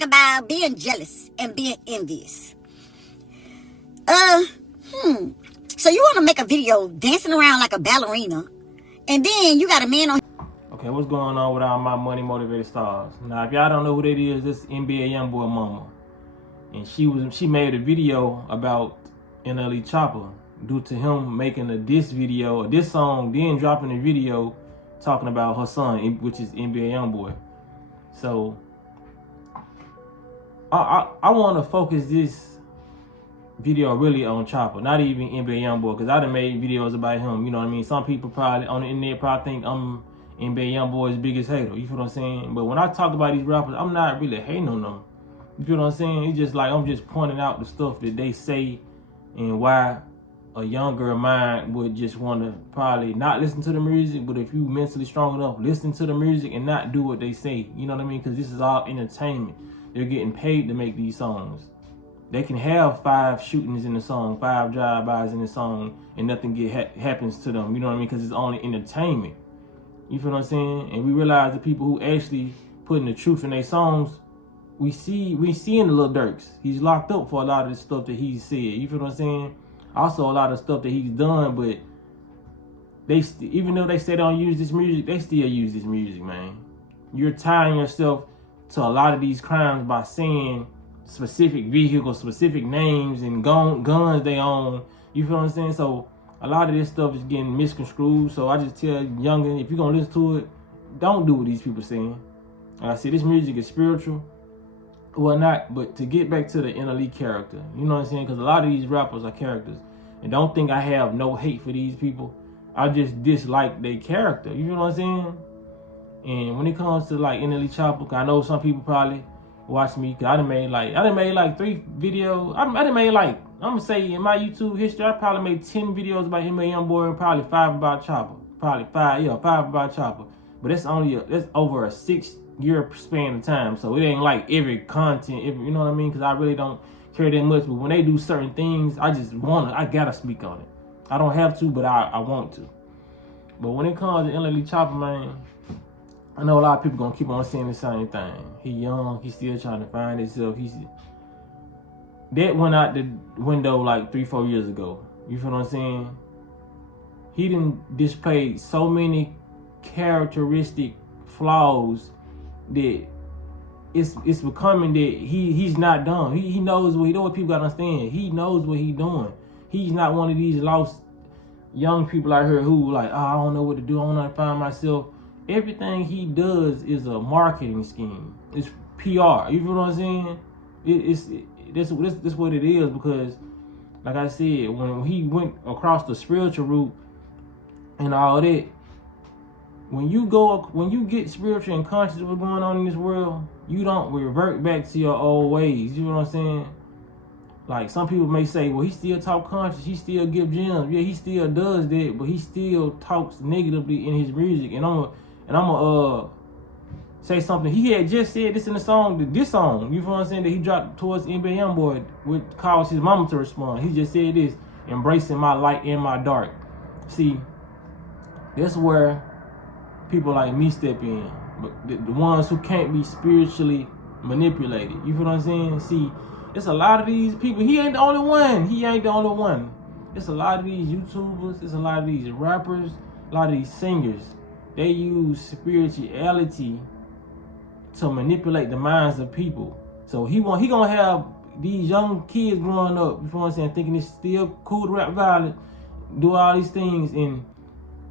talk about being jealous and being envious. So you want to make a video dancing around like a ballerina, and then you got a man on. Okay, what's going on with all my money motivated stars? Now, if y'all don't know who that is, this NBA Youngboy mama, and she made a video about NLE Choppa due to him making a diss video, a diss song, then dropping a video talking about her son, which is NBA Youngboy. So I want to focus this video really on Choppa, not even NBA Youngboy, because I done made videos about him. You know what I mean? Some people probably on the internet probably think I'm NBA Youngboy's biggest hater. You feel what I'm saying? But when I talk about these rappers, I'm not really hating on them. You feel what I'm saying? It's just like I'm just pointing out the stuff that they say and why a younger mind would just want to probably not listen to the music. But if you mentally strong enough, listen to the music and not do what they say. You know what I mean? Because this is all entertainment. They're getting paid to make these songs. They can have 5 shootings in the song, 5 drive-bys in the song, and nothing happens to them. You know what I mean? Because it's only entertainment. You feel what I'm saying? And we realize the people who actually putting the truth in their songs, we see in the Lil Durks. He's locked up for a lot of the stuff that he said. You feel what I'm saying? Also, a lot of stuff that he's done, but even though they say they don't use this music, they still use this music, man. You're tying yourself to a lot of these crimes by saying specific vehicles, specific names, and guns they own. You feel what I'm saying? So a lot of this stuff is getting misconstrued. So I just tell youngin, if you're gonna listen to it, don't do what these people saying. Like I said, this music is spiritual. Well, not, but to get back to the NLE character, you know what I'm saying? Because a lot of these rappers are characters. And don't think I have no hate for these people. I just dislike their character. You know what I'm saying? And when it comes to like NLE Choppa, I know some people probably watch me, because I done made like 3 videos. I done made like, I'm gonna say in my YouTube history, I probably made 10 videos about NBA Youngboy and probably 5 about Choppa. Probably 5 about Choppa. But that's over a 6-year span of time. So it ain't like every content, you know what I mean? Because I really don't care that much. But when they do certain things, I gotta speak on it. I don't have to, but I want to. But when it comes to NLE Choppa, man, I know a lot of people gonna keep on saying the same thing. He young, he's still trying to find himself. That went out the window like 3-4 years ago. You feel what I'm saying? He didn't display so many characteristic flaws that it's becoming that he's not done. He knows what he doing. People gotta understand. He knows what he's doing. He's not one of these lost young people out here who like, oh, I don't know what to do. I don't know how to find myself. Everything he does is a marketing scheme. It's PR. You feel what I'm saying? That's what it is, because, like I said, when he went across the spiritual route and all that, when you get spiritual and conscious of what's going on in this world, you don't revert back to your old ways. You know what I'm saying? Like, some people may say, well, he still talk conscious, he still give gems. Yeah, he still does that, but he still talks negatively in his music. And I'm gonna say something. He had just said this in the song, this song, you feel what I'm saying, that he dropped towards NBA Youngboy, which caused his mama to respond. He just said this, embracing my light and my dark. See, that's where people like me step in. But the ones who can't be spiritually manipulated. You feel what I'm saying? See, it's a lot of these people. He ain't the only one. It's a lot of these YouTubers. It's a lot of these rappers. A lot of these singers. They use spirituality to manipulate the minds of people. So he gonna have these young kids growing up, you know what I'm saying, thinking it's still cool to rap violent, do all these things, and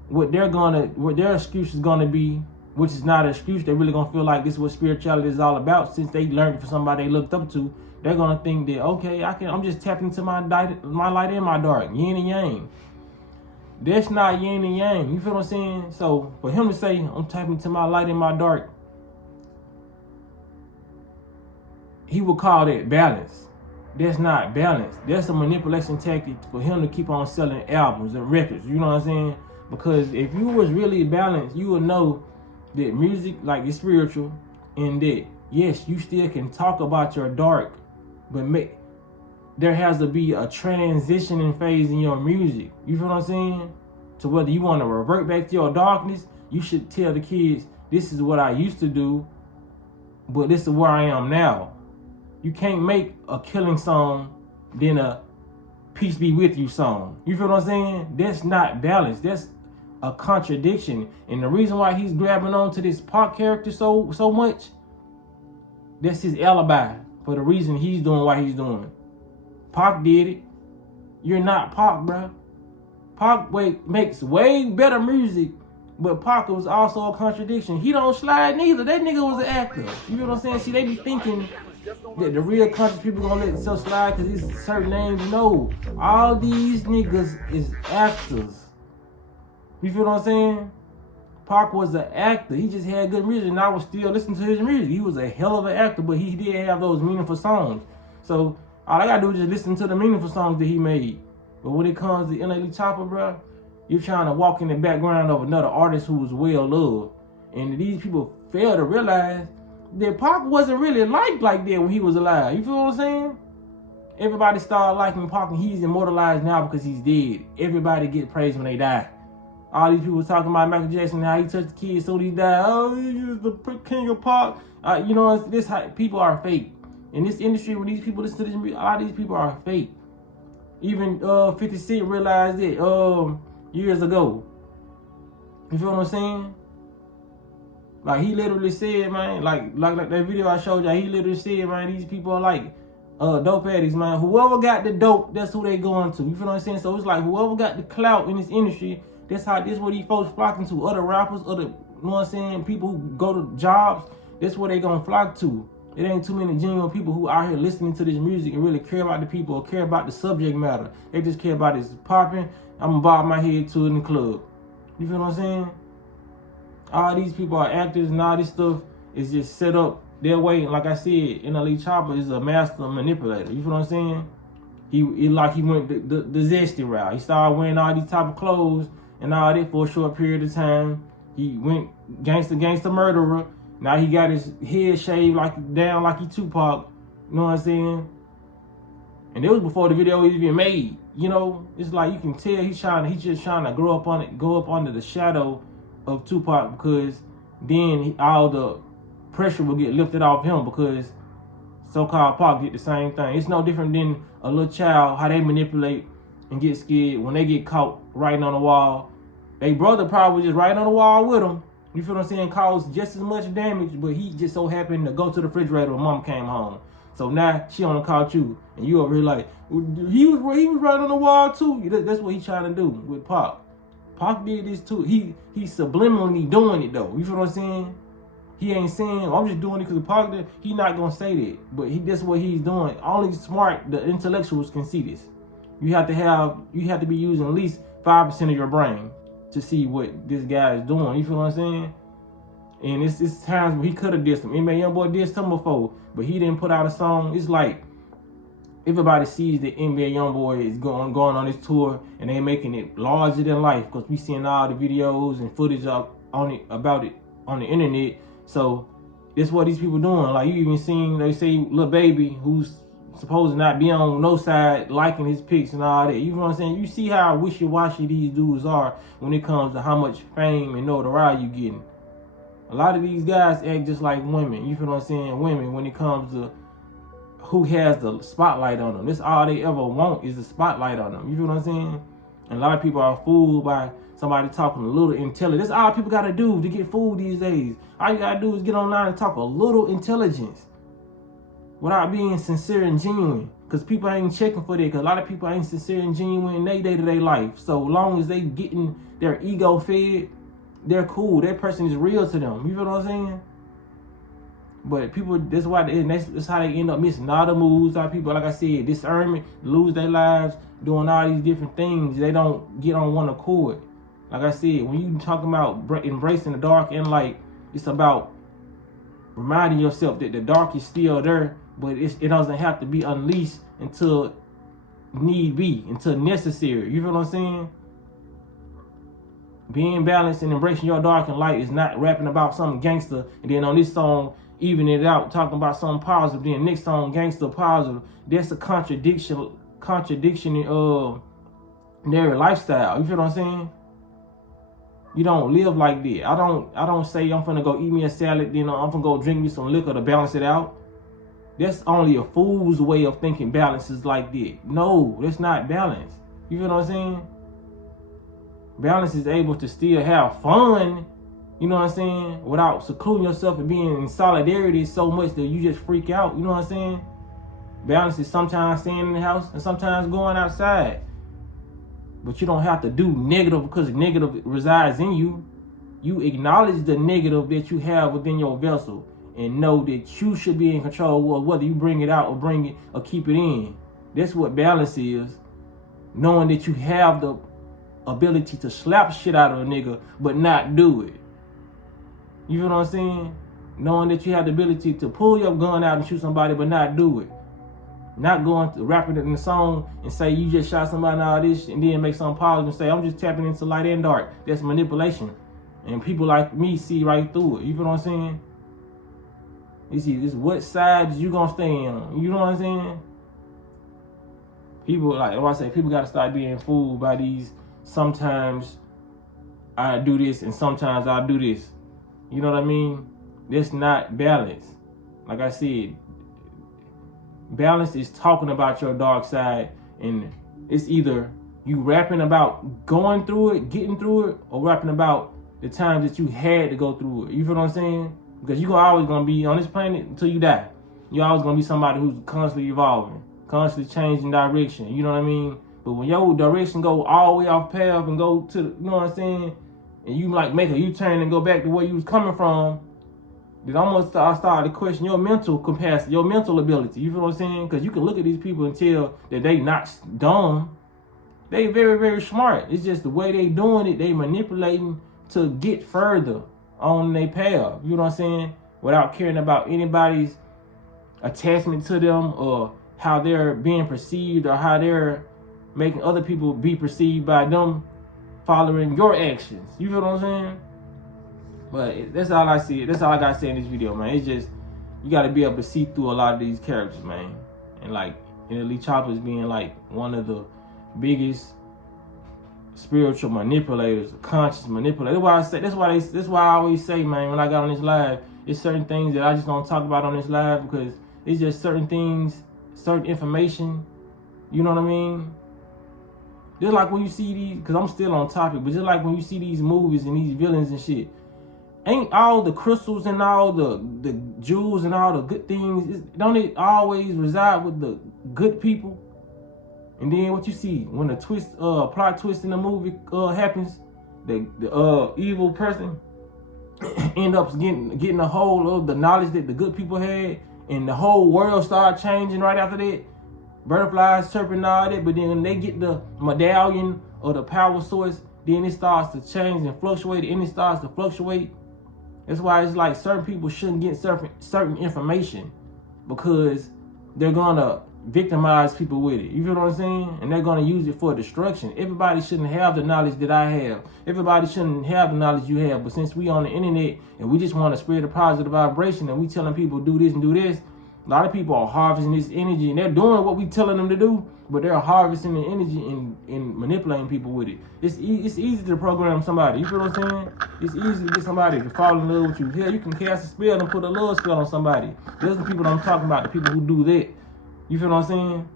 what their excuse is gonna be, which is not an excuse. They really gonna feel like this is what spirituality is all about, since they learned it from somebody they looked up to. They're gonna think that, okay, I'm just tapping into my light and my dark, yin and yang. That's not yin and yang. You feel what I'm saying? So for him to say, I'm tapping into my light and my dark, he would call that balance. That's not balance. That's a manipulation tactic for him to keep on selling albums and records. You know what I'm saying? Because if you was really balanced, you would know that music, like, is spiritual, and that, yes, you still can talk about your dark, but there has to be a transitioning phase in your music. You feel what I'm saying? So whether you want to revert back to your darkness, you should tell the kids, this is what I used to do, but this is where I am now. You can't make a killing song then a peace be with you song. You feel what I'm saying? That's not balanced. That's a contradiction. And the reason why he's grabbing on to this Pac character so much, that's his alibi for the reason he's doing what he's doing. Pac did it. You're not Pac, bro. Pac makes way better music, but Pac was also a contradiction. He don't slide neither. That nigga was an actor. You know what I'm saying? See, they be thinking that the real conscious people gonna let themselves slide because it's certain names. No, all these niggas is actors. You feel what I'm saying? Pac was an actor. He just had good music, and I was still listening to his music. He was a hell of an actor, but he did have those meaningful songs. So all I gotta do is just listen to the meaningful songs that he made. But when it comes to NLE Choppa, bro, you're trying to walk in the background of another artist who was well loved, and these people fail to realize that Pac wasn't really liked like that when he was alive. You feel what I'm saying? Everybody started liking Pac, and he's immortalized now because he's dead. Everybody get praised when they die. All these people talking about Michael Jackson, how he touched the kids, so he died. Oh, he's the king of pop. You know, this how people are fake. In this industry, when these people listen to this music, a lot of these people are fake. Even 50 Cent realized it years ago. You feel what I'm saying? Like, he literally said, man, like that video I showed y'all, he literally said, man, these people are like dope addicts, man. Whoever got the dope, that's who they going to. You feel what I'm saying? So it's like whoever got the clout in this industry, this what these folks flocking to. Other rappers, you know what I'm saying, people who go to jobs, that's what they gonna flock to. It ain't too many genuine people who out here listening to this music and really care about the people or care about the subject matter. They just care about this popping. I'm gonna bob my head to it in the club. You feel what I'm saying? All these people are actors, and all this stuff is just set up their way. Like I said, NLE Choppa is a master manipulator. You feel what I'm saying? He went the zesty route. He started wearing all these type of clothes and all that for a short period of time. He went gangster murderer. Now he got his head shaved down like he Tupac. You know what I'm saying? And it was before the video was even made. You know, it's like you can tell he's just trying to go up under the shadow of Tupac, because then all the pressure will get lifted off him, because so-called Pac did the same thing. It's no different than a little child, how they manipulate and get scared when they get caught writing on the wall. They brother probably just writing on the wall with them. You feel what I'm saying? Caused just as much damage, but he just so happened to go to the refrigerator when mom came home. So now she only caught you, and you over here like, he was right on the wall too. That's what he's trying to do with Pac. Pac did this too. He's subliminally doing it though. You feel what I'm saying? He ain't saying, I'm just doing it because of Pac did. He not gonna say that, but that's what he's doing. Only the intellectuals can see this. You have to be using at least 5% of your brain to see what this guy is doing. You feel what I'm saying? And it's times where he could have dissed him. Youngboy did something before, but he didn't put out a song. It's like everybody sees that Youngboy is going on this tour, and they making it larger than life, because we seeing all the videos and footage about it on the internet. So that's what these people doing. Like, you even seen, they say Lil Baby, who's supposed to not be on no side, liking his pics and all that. You know what I'm saying? You see how wishy-washy these dudes are when it comes to how much fame and notoriety you getting. A lot of these guys act just like women. You feel what I'm saying? Women, when it comes to who has the spotlight on them. That's all they ever want, is the spotlight on them. You feel what I'm saying? And a lot of people are fooled by somebody talking a little intelligent. That's all people got to do to get fooled these days. All you got to do is get online and talk a little intelligence without being sincere and genuine. Because people ain't checking for that. Because a lot of people ain't sincere and genuine in their day-to-day life. So long as they getting their ego fed, they're cool. That person is real to them. You feel what I'm saying? But people, that's how they end up missing all the moves. How people, like I said, discernment, lose their lives, doing all these different things. They don't get on one accord. Like I said, when you talking about embracing the dark and light, it's about reminding yourself that the dark is still there, but it doesn't have to be unleashed until need be, until necessary. You feel what I'm saying? Being balanced and embracing your dark and light is not rapping about something gangster, and then on this song, even it out, talking about something positive, then next song, gangster positive. That's a contradiction in their lifestyle. You feel what I'm saying? You don't live like that. I don't say I'm finna go eat me a salad, then I'm finna go drink me some liquor to balance it out. That's only a fool's way of thinking balance is like that. No, that's not balance. You feel what I'm saying? Balance is able to still have fun, you know what I'm saying, without secluding yourself and being in solidarity so much that you just freak out, you know what I'm saying? Balance is sometimes staying in the house and sometimes going outside. But you don't have to do negative because negative resides in you. You acknowledge the negative that you have within your vessel and know that you should be in control of whether you bring it out or bring it or keep it in. That's what balance is. Knowing that you have the ability to slap shit out of a nigga but not do it. You feel what I'm saying? Knowing that you have the ability to pull your gun out and shoot somebody but not do it. Not going to rap it in the song and say you just shot somebody and all this and then make some pause and say I'm just tapping into light and dark. That's manipulation. And people like me see right through it. You feel what I'm saying? You see, this what side you gonna stay on? You know what I'm saying? People like I say, people gotta start being fooled by these. Sometimes I do this and sometimes I do this. You know what I mean? That's not balance. Like I said, balance is talking about your dark side, and it's either you rapping about going through it, getting through it, or rapping about the times that you had to go through it. You feel what I'm saying? Because you're always gonna be on this planet until you die. You're always gonna be somebody who's constantly evolving, constantly changing direction. You know what I mean? But when your direction go all the way off path and go to, you know what I'm saying, and you like make a U-turn and go back to where you was coming from, it almost I started to question your mental capacity, your mental ability. You feel what I'm saying? Because you can look at these people and tell that they not dumb. They very, very smart. It's just the way they doing it, they manipulating to get further on their path. You know what I'm saying? Without caring about anybody's attachment to them or how they're being perceived or how they're making other people be perceived by them following your actions. You feel what I'm saying? But that's all I see. That's all I got to say in this video, man. It's just, you got to be able to see through a lot of these characters, man. And like, Elite Choppa is being like one of the biggest spiritual manipulators, conscious manipulators. That's why I always say, man, when I got on this live, it's certain things that I just don't talk about on this live because it's just certain things, certain information. You know what I mean? Just like when you see these, because I'm still on topic, but just like when you see these movies and these villains and shit, ain't all the crystals and all the jewels and all the good things, don't it always reside with the good people? And then what you see when the twist, plot twist in the movie happens, the evil person end up getting a hold of the knowledge that the good people had, and the whole world started changing right after that. Butterflies chirping and all that, but then when they get the medallion or the power source, then it starts to change and fluctuate, and it starts to fluctuate. That's why it's like certain people shouldn't get certain information because they're gonna victimize people with it. You feel what I'm saying? And they're gonna use it for destruction. Everybody shouldn't have the knowledge that I have. Everybody shouldn't have the knowledge you have. But since we on the internet and we just want to spread a positive vibration and we telling people do this and do this, a lot of people are harvesting this energy and they're doing what we telling them to do, but they're harvesting the energy and manipulating people with it. It's easy to program somebody. You feel what I'm saying? It's easy to get somebody to fall in love with you. Hell, you can cast a spell and put a love spell on somebody. Those are the people that I'm talking about, the people who do that. You feel what I'm saying?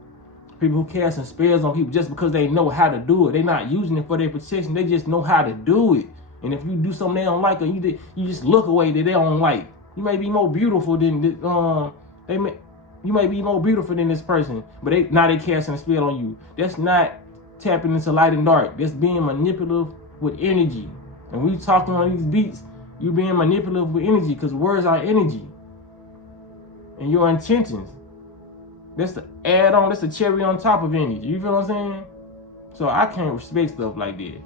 People who casting spells on people just because they know how to do it. They're not using it for their protection. They just know how to do it. And if you do something they don't like or you just look away that they don't like, you may be more beautiful than you may be more beautiful than this person, but now they casting a spell on you. That's not tapping into light and dark. That's being manipulative with energy. And we talking on these beats, you being manipulative with energy because words are energy. And your intentions. That's the add on, that's the cherry on top of energy. You feel what I'm saying? So I can't respect stuff like that.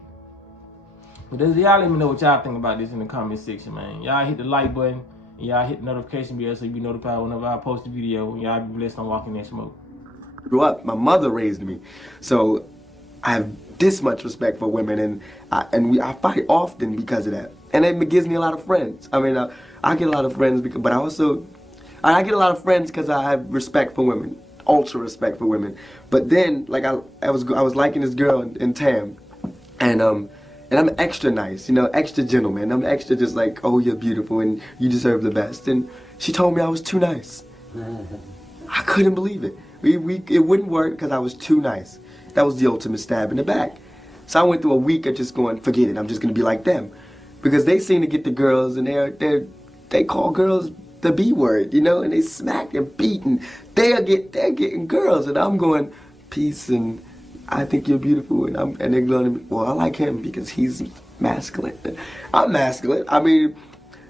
But y'all let me know what y'all think about this in the comment section, man. Y'all hit the like button. And y'all hit the notification bell so you be notified whenever I post a video. And y'all be blessed on Walking That Smoke. Grew up, my mother raised me. So I have this much respect for women, and I fight often because of that. And it gives me a lot of friends. I mean, I get a lot of friends, but I get a lot of friends because I have respect for women, ultra respect for women. But then, like I was liking this girl in Tam, and I'm extra nice, you know, extra gentleman. I'm extra just like, oh, you're beautiful and you deserve the best. And she told me I was too nice. I couldn't believe it. It wouldn't work because I was too nice. That was the ultimate stab in the back. So I went through a week of just going, forget it, I'm just gonna be like them. Because they seem to get the girls and they call girls the B word, you know, and they smack and beat and they're getting girls and I'm going, peace and I think you're beautiful and they're going, well, I like him because he's masculine. I'm masculine. I mean,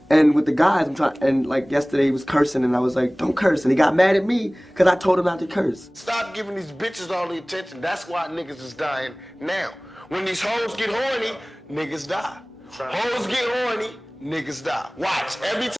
and with the guys, I'm trying, and like yesterday he was cursing and I was like, don't curse. And he got mad at me because I told him not to curse. Stop giving these bitches all the attention. That's why niggas is dying now. When these hoes get horny, niggas die. Hoes get horny, niggas die. Watch, every time.